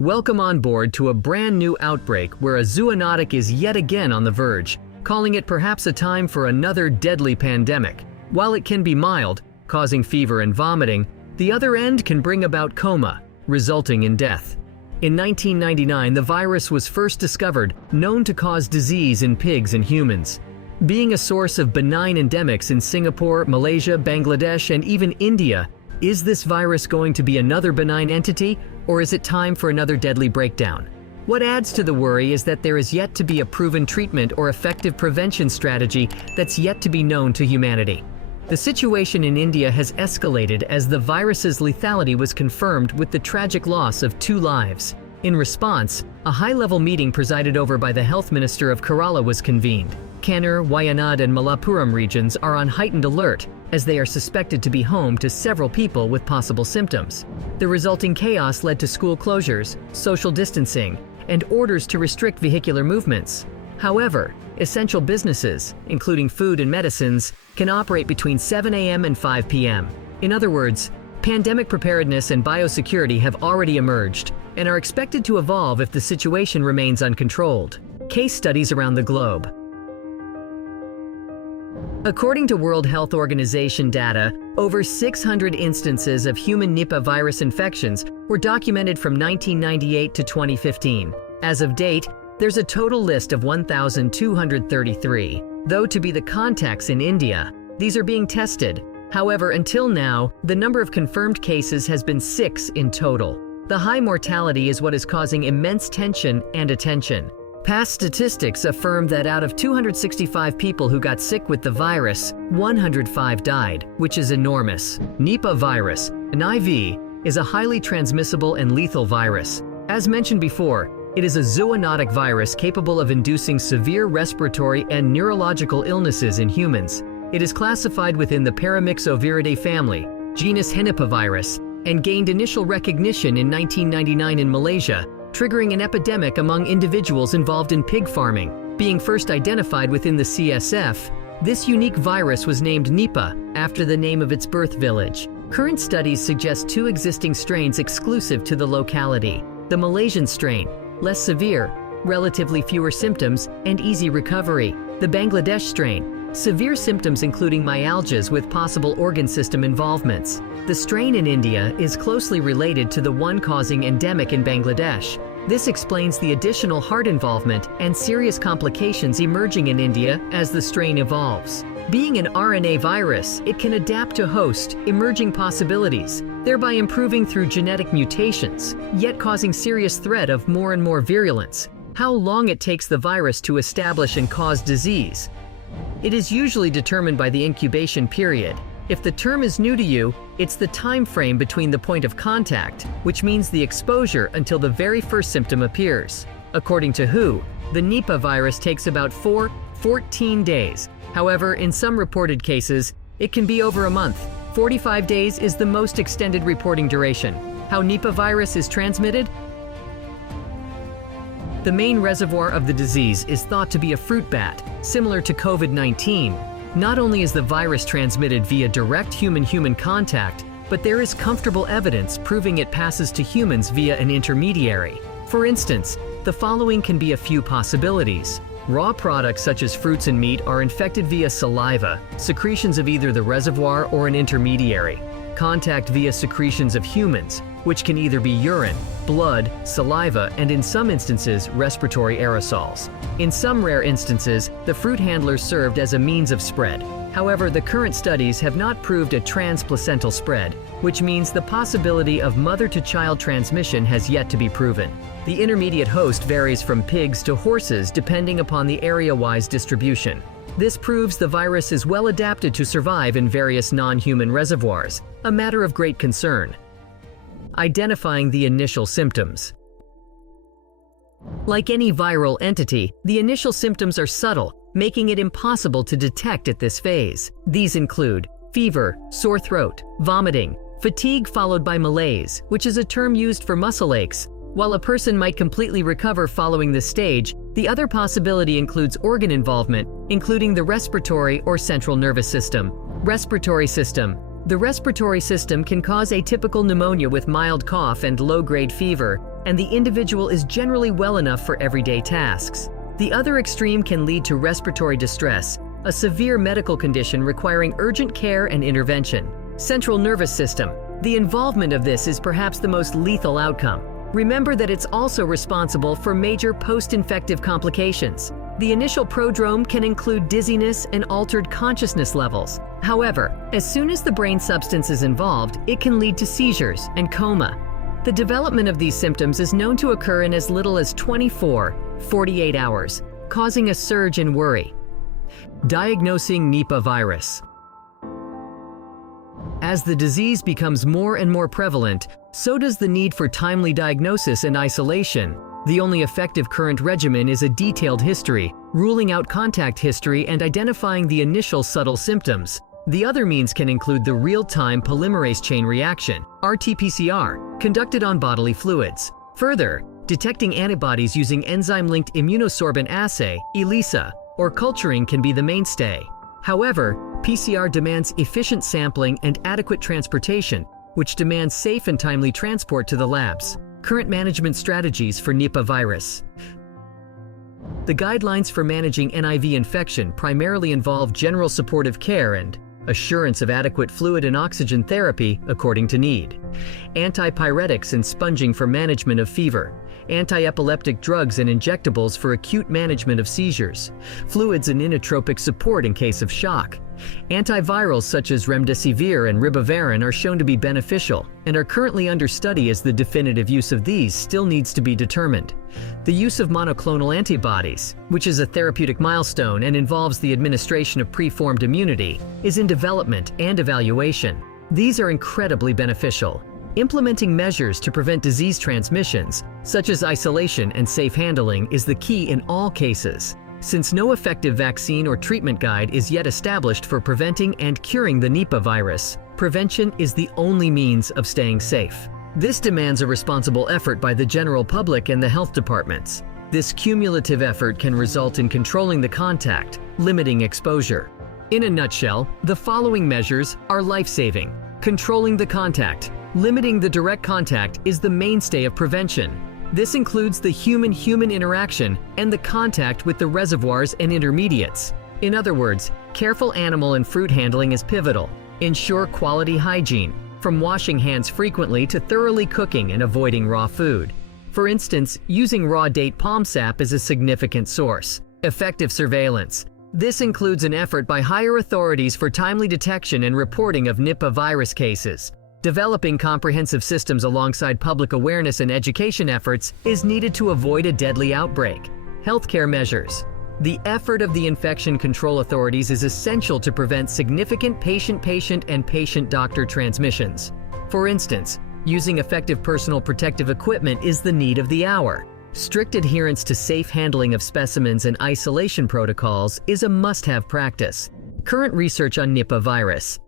Welcome on board to a brand new outbreak where a zoonotic is yet again on the verge, calling it perhaps a time for another deadly pandemic. While it can be mild, causing fever and vomiting, the other end can bring about coma, resulting in death. In 1999, the virus was first discovered, known to cause disease in pigs and humans. Being a source of benign endemics in Singapore, Malaysia, Bangladesh, and even India, is this virus going to be another benign entity, or is it time for another deadly breakdown? What adds to the worry is that there is yet to be a proven treatment or effective prevention strategy that's yet to be known to humanity. The situation in India has escalated as the virus's lethality was confirmed with the tragic loss of 2 lives. In response, a high-level meeting presided over by the Health Minister of Kerala was convened. Kannur, Wayanad, and Malappuram regions are on heightened alert, as they are suspected to be home to several people with possible symptoms. The resulting chaos led to school closures, social distancing, and orders to restrict vehicular movements. However, essential businesses, including food and medicines, can operate between 7 a.m. and 5 p.m. In other words, pandemic preparedness and biosecurity have already emerged and are expected to evolve if the situation remains uncontrolled. Case studies around the globe. According to World Health Organization data, over 600 instances of human Nipah virus infections were documented from 1998 to 2015. As of date, there's a total list of 1,233. Though to be the contacts in India, these are being tested. However, until now, the number of confirmed cases has been 6 in total. The high mortality is what is causing immense tension and attention. Past statistics affirm that out of 265 people who got sick with the virus, 105 died, which is enormous. Nipah virus, an IV, is a highly transmissible and lethal virus. As mentioned before, it is a zoonotic virus capable of inducing severe respiratory and neurological illnesses in humans. It is classified within the Paramyxoviridae family, genus Nipah virus, and gained initial recognition in 1999 in Malaysia, triggering an epidemic among individuals involved in pig farming. Being first identified within the CSF, this unique virus was named Nipah after the name of its birth village. Current studies suggest 2 existing strains exclusive to the locality. The Malaysian strain, less severe, relatively fewer symptoms, and easy recovery. The Bangladesh strain, severe symptoms including myalgias with possible organ system involvements. The strain in India is closely related to the one causing endemic in Bangladesh. This explains the additional heart involvement and serious complications emerging in India as the strain evolves. Being an RNA virus, it can adapt to host emerging possibilities, thereby improving through genetic mutations, yet causing serious threat of more and more virulence. How long it takes the virus to establish and cause disease? It is usually determined by the incubation period. If the term is new to you, it's the time frame between the point of contact, which means the exposure until the very first symptom appears. According to WHO, the Nipah virus takes about 14 days. However, in some reported cases, it can be over a month. 45 days is the most extended reporting duration. How Nipah virus is transmitted? The main reservoir of the disease is thought to be a fruit bat, similar to COVID-19. Not only is the virus transmitted via direct human-human contact, but there is comfortable evidence proving it passes to humans via an intermediary. For instance, the following can be a few possibilities. Raw products such as fruits and meat are infected via saliva, secretions of either the reservoir or an intermediary. Contact via secretions of humans, which can either be urine, blood, saliva, and in some instances, respiratory aerosols. In some rare instances, the fruit handlers served as a means of spread. However, the current studies have not proved a transplacental spread, which means the possibility of mother-to-child transmission has yet to be proven. The intermediate host varies from pigs to horses depending upon the area-wise distribution. This proves the virus is well adapted to survive in various non-human reservoirs, a matter of great concern. Identifying the initial symptoms. Like any viral entity, the initial symptoms are subtle, making it impossible to detect at this phase. These include fever, sore throat, vomiting, fatigue followed by malaise, which is a term used for muscle aches. While a person might completely recover following this stage, the other possibility includes organ involvement, including the respiratory or central nervous system. Respiratory system. The respiratory system can cause atypical pneumonia with mild cough and low-grade fever, and the individual is generally well enough for everyday tasks. The other extreme can lead to respiratory distress, a severe medical condition requiring urgent care and intervention. Central nervous system. The involvement of this is perhaps the most lethal outcome. Remember that it's also responsible for major post-infective complications. The initial prodrome can include dizziness and altered consciousness levels. However, as soon as the brain substance is involved, it can lead to seizures and coma. The development of these symptoms is known to occur in as little as 24-48 hours, causing a surge in worry. Diagnosing Nipah virus. As the disease becomes more and more prevalent, so does the need for timely diagnosis and isolation. The only effective current regimen is a detailed history, ruling out contact history and identifying the initial subtle symptoms. The other means can include the real-time polymerase chain reaction, RT-PCR, conducted on bodily fluids. Further, detecting antibodies using enzyme-linked immunosorbent assay, ELISA, or culturing can be the mainstay. However, PCR demands efficient sampling and adequate transportation, which demands safe and timely transport to the labs. Current management strategies for Nipah virus. The guidelines for managing NIV infection primarily involve general supportive care and assurance of adequate fluid and oxygen therapy according to need. Antipyretics and sponging for management of fever. Anti-epileptic drugs and injectables for acute management of seizures. Fluids and inotropic support in case of shock. Antivirals such as remdesivir and ribavirin are shown to be beneficial and are currently under study as the definitive use of these still needs to be determined. The use of monoclonal antibodies, which is a therapeutic milestone and involves the administration of preformed immunity, is in development and evaluation. These are incredibly beneficial. Implementing measures to prevent disease transmissions, such as isolation and safe handling, is the key in all cases. Since no effective vaccine or treatment guide is yet established for preventing and curing the Nipah virus, prevention is the only means of staying safe. This demands a responsible effort by the general public and the health departments. This cumulative effort can result in controlling the contact, limiting exposure. In a nutshell, the following measures are life-saving. Controlling the contact. Limiting the direct contact is the mainstay of prevention. This includes the human-human interaction and the contact with the reservoirs and intermediates. In other words, careful animal and fruit handling is pivotal. Ensure quality hygiene, from washing hands frequently to thoroughly cooking and avoiding raw food. For instance, using raw date palm sap is a significant source. Effective surveillance. This includes an effort by higher authorities for timely detection and reporting of Nipah virus cases. Developing comprehensive systems alongside public awareness and education efforts is needed to avoid a deadly outbreak. Healthcare measures. The effort of the infection control authorities is essential to prevent significant patient-patient and patient-doctor transmissions. For instance, using effective personal protective equipment is the need of the hour. Strict adherence to safe handling of specimens and isolation protocols is a must-have practice. Current research on Nipah virus.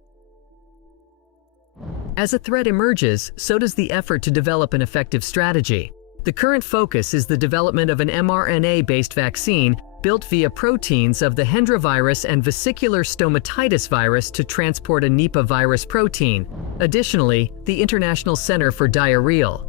As a threat emerges, so does the effort to develop an effective strategy. The current focus is the development of an mRNA-based vaccine built via proteins of the Hendra virus and vesicular stomatitis virus to transport a Nipah virus protein. Additionally, the International Center for Diarrheal.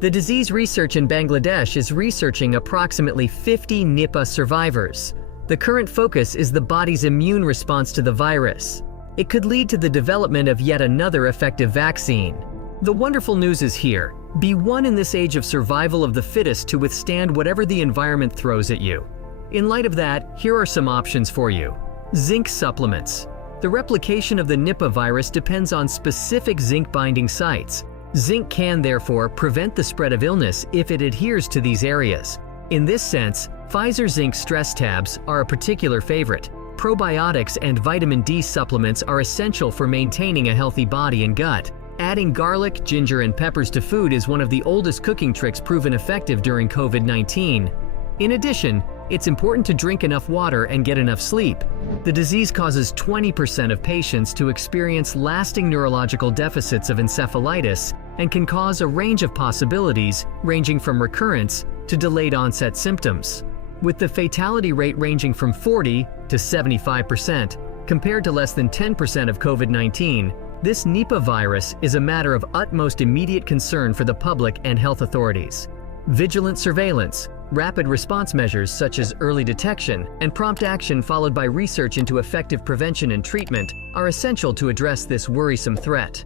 The disease research in Bangladesh is researching approximately 50 Nipah survivors. The current focus is the body's immune response to the virus. It could lead to the development of yet another effective vaccine. The wonderful news is here. Be one in this age of survival of the fittest to withstand whatever the environment throws at you. In light of that, here are some options for you. Zinc supplements. The replication of the Nipah virus depends on specific zinc-binding sites. Zinc can, therefore, prevent the spread of illness if it adheres to these areas. In this sense, Pfizer Zinc Stress Tabs are a particular favorite. Probiotics and vitamin D supplements are essential for maintaining a healthy body and gut. Adding garlic, ginger, and peppers to food is one of the oldest cooking tricks proven effective during COVID-19. In addition, it's important to drink enough water and get enough sleep. The disease causes 20% of patients to experience lasting neurological deficits of encephalitis and can cause a range of possibilities ranging from recurrence to delayed onset symptoms. With the fatality rate ranging from 40 to 75%, compared to less than 10% of COVID-19, This Nipah virus is a matter of utmost immediate concern for the public and health authorities. Vigilant surveillance, rapid response measures such as early detection, and prompt action followed by research into effective prevention and treatment are essential to address this worrisome threat.